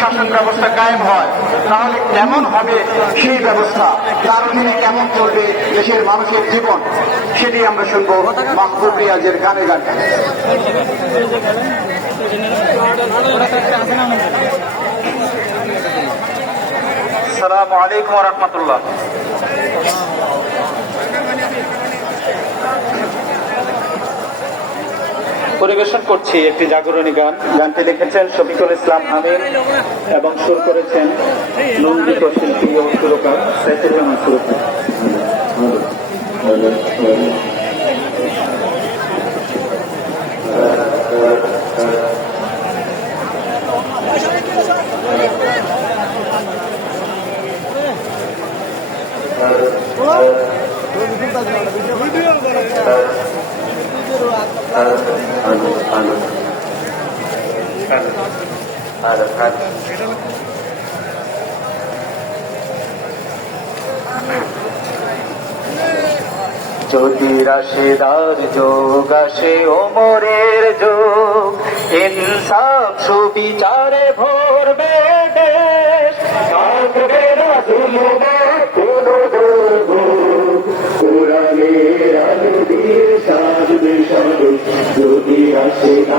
শাসন ব্যবস্থা কায়েম হয়, তাহলে কেমন হবে সেই ব্যবস্থা, তার অধীনে কেমন চলবে দেশের মানুষের জীবন, সেটি আমরা শুনবো মাহবুব রিয়াজের গানে গানে। আসসালামু আলাইকুম ওয়া রাহমাতুল্লাহ। পরিবেশন করছি একটি জাগরণী গান। গানটি লিখেছেন শফিকুল ইসলাম আমিন এবং সুর করেছেন নন্দিত শিল্পী ও সুরকার সাইফুর রহমান সুরকার। যদি রাশেদার যোগ আসে ওমরের যোগ, ইনসাফ সুবিচারে ভরবে দেশ, থাকবে না জুলুমের কোনো দুর্ভোগ, কোরআনের আলো দিয়ে সাজবে সড়ক। যদি রাশেদার